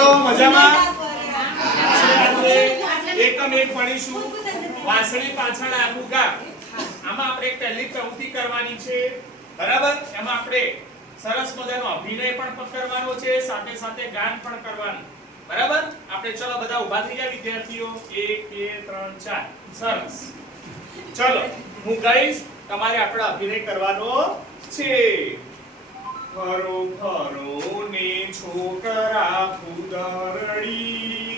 કરો મજામાં? આજે એકમ એક ભણીશું વાંસળી પાછળ આખું ગામ. આમાં આપણે પહેલી પ્રવૃત્તિ કરવાની છે, બરાબર? એમાં આપણે સરસ મજાનો અભિનય પણ કરવાનો છે, સાથે સાથે ગાન પણ કરવાનું, બરાબર? આપણે ચલો બધા ઊભા થઈ જાય વિદ્યાર્થીઓ. 1 2 3 4 સરસ. ચલો હું કહીશ, તમારે આપણે અભિનય કરવાનો છે. ફરો ફરો ને છોકરા ફુદરડી,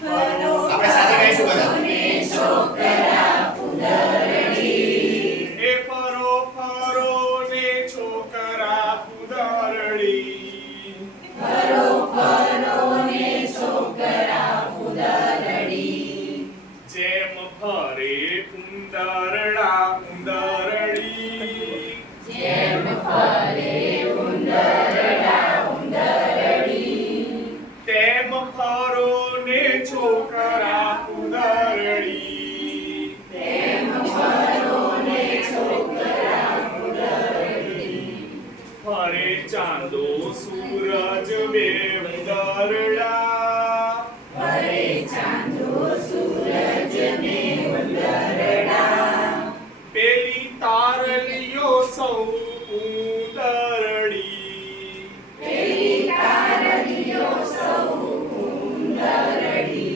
ફરો આપણે સાથે ગાઈશું બધા. ને છોકરા ફુદરડી, એ ફરો ફરો ને છોકરા ફુદરડી, ફરો ફરો ને છોકરા ફુદરડી, જેમ ફરે ઉંદરડા ઉંદરડી, જેમ ફરે ઉંદરડા ઉંદરડી, તેમ ફરો ને છોકરા ફુદરડી, તેમ ફરો ને છોકરા ફુદરડી, ફરે ચાંદો સૂરજ બે ઉંદરડા, ફરે ચાંદો સૂરજ ને ઉંદરડા, પેલી તારલીઓ સૌ ઉંદરડી, પેલી તારલીઓ સૌ ઉંદરડી,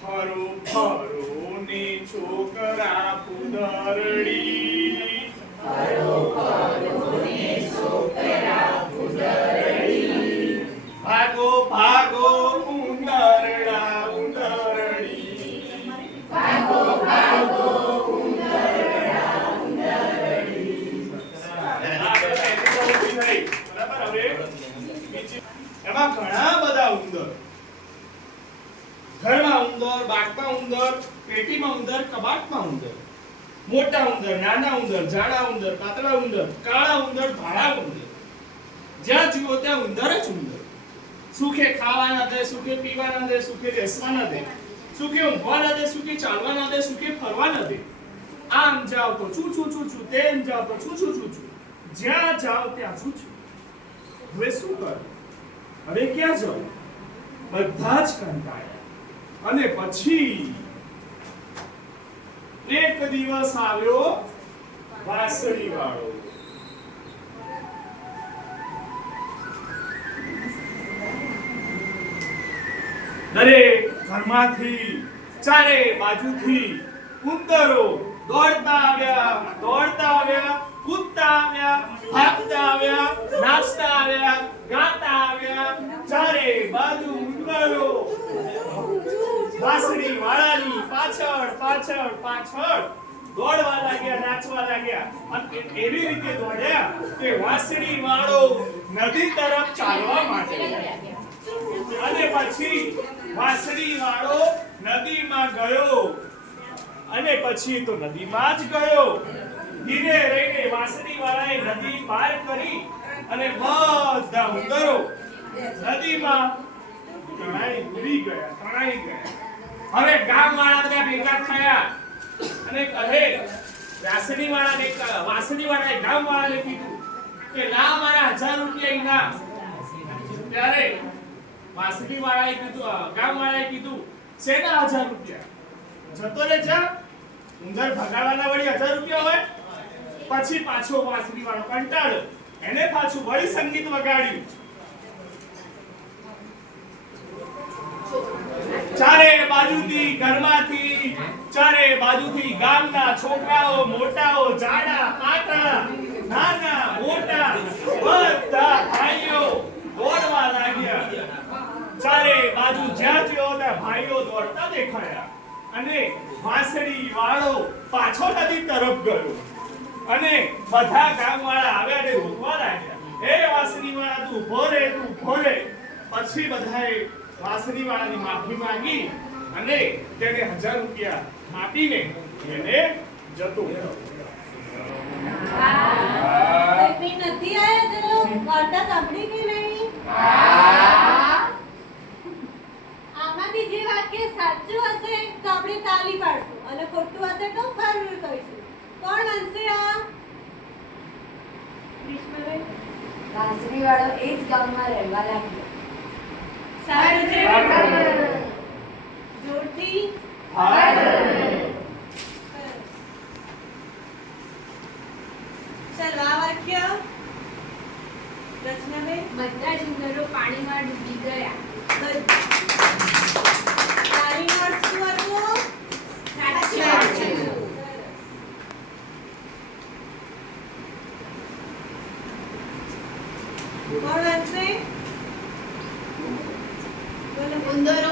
ફરો ફરો ને છોકરા ફુદરડી, ફરો ફરો ને છોકરા ફુદરડી, ભાગો ભાગો ઉંદરડા ઉંદરડી, ભાગો ભાગો ઉંદરડા ઉંદરડી. બરાબર. હવે એમાં ઘણા બધા ઉંદર, ઘરમાં ઉંદર, બાગમાં ઉંદર, પેટીમાં ઉંદર, કબાટમાં ઉંદર, મોટા ઉંદર, નાના ઉંદર, જાડા ઉંદર, પાતળા ઉંદર, કાળા ઉંદર, ભાળા ઉંદર, જ્યાં જુઓ ત્યાં ઉંદર જ ઉંદર. સુખે ખાવા ના દે, સુખે પીવા ના દે, સુખે બેસવા ના દે, સુખે ઊંઘવા ના દે, સુખે ચાલવા ના દે, સુખે ફરવા ના દે. આમ જાવ તો ચૂ ચૂ ચૂ ચૂ, તેમ જાવ તો ચૂ ચૂ ચૂ ચૂ, જ્યાં જાવ ત્યાં ચૂ ચૂ. હવે શું કરું? હવે ક્યાં જવું? બધા જ કંટાળ્યા. અને પછી એક દિવસ આવ્યો વાંસળી વાળો. દરેક ઘરમાંથી ચારે બાજુથી ઉંદરો દોડતા આવ્યા, કૂદતા આવ્યા, ભાગતા આવ્યા, નાચતા આવ્યા, ગાતા આવ્યા. ચારે બાજુ ઉંદરો વાંસળી વાળાની પાછળ પાછળ પાછળ દોડવા લાગ્યા, નાચવા લાગ્યા. અને એવી રીતે દોડ્યા કે વાંસળી વાળો નદી તરફ ચાલવા માટે, અને પછી વાંસળી વાળો નદીમાં ગયો, અને પછી તો નદીમાં જ ગયો. ધીરે રહીને વાંસળી વાળાએ નદી પાર કરી અને બધા ઉંદરો નદીમાં તણાઈ ગયા. હવે ગામવાળા બધા ભેગા થયા અને કહે, વાંસળી વાળાએ ગામવાળાને કીધું કે લા મારા 1000 રૂપિયા ઇનામ. ત્યારે વાંસળી વાળાએ કીધું, ગામવાળાએ કીધું, શેના 1000 રૂપિયા? જતો રે જા, ઉંદર ભગાડવાના વળી 1000 રૂપિયા હોય? પછી પાછો વાંસળી વાળો કંટાળ્યો, એને પાછું વળી સંગીત વગાડ્યું. ચારે બાજુથી, ઘરમાંથી, ચારે બાજુથી ગામના છોકરાઓ, મોટાઓ, જાડા, પાતળા, નાના, મોટા, બધા ભાઈઓ દોડવા લાગ્યા. ચારે બાજુ જ્યાં જોયો ત્યાં ભાઈઓ દોડતા દેખાયા. અને વાંસળી વાળો પાછો નદી તરફ ગયો, અને બધા ગામવાળા આવ્યા અને રોકવા લાગ્યા. હે વાંસળી વાળા, તું ઊભો રે, તું ઊભો રે. પછી બધાએ વાંસળી વાળાની માફી માંગી અને તેને 1000 રૂપિયા આપીને એને જતો રહ્યો. કોઈ નથી આયા? ચલો વાર્તા સાંભળી કે નહીં? આમાંથી જે વાક્ય સાચું હશે તો આપણે તાલી પાડશું, અને ખોટું હશે તો ફર કહીશું. કોણ વાંચશે આ? વાંસળી વાળો એ જ ગામમાં રહેવા લાગ્યો. સારું છે જોરથી ચાલો આ વાક્ય રચનાબેન બધા જ ઉંદરો પાણીમાં ડૂબી ગયા. તારીનો અર્થ શું હતો? સાચું. કોણ વાંચશે? બોલો. ઉંદરો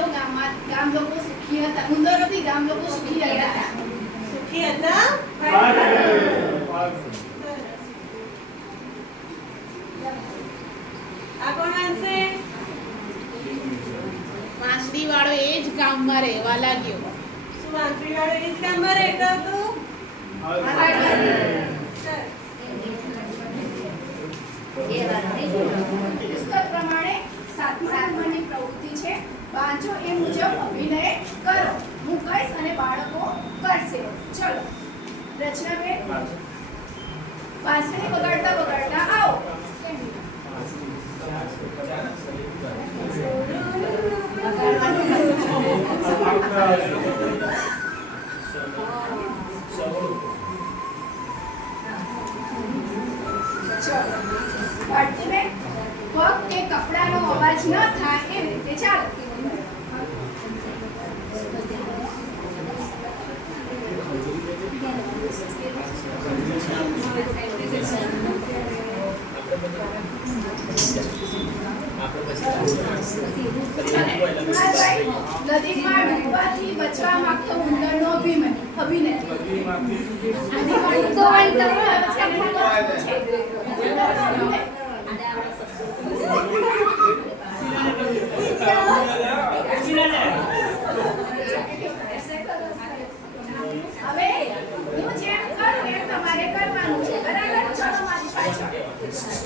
ગામ લોકો સુખી હતા. ઉંદરોથી ગામ લોકો સુખી હતા. સુખી હતા? આ કોણ વાંચશે? વાંસળી વાળો એ જ ગામમાં રહેવા લાગ્યો. શું વાંસળી વાળો એ જ કામમાં રહેતો હતો? પુસ્તક પ્રમાણે 7મા નંબરની પ્રવૃત્તિ છે વાંચો એ મુજબ અભિનય કરો. હું કહીશ અને બાળકો કરશે. ચલો રચનાબેન વાંસળી વગાડતા વગાડતા આવો. ભારતીબેન પગ કે કપડાનો અવાજ ન થાય એ રીતે ચાલો. નદીમાં ડૂબવાથી બચવા માંગતો ઉંદરનો અભિનય. હવે હું જેમ કરું એમ તમારે કરવાનું છે. બરાબર? ચલો મારી પાછળ.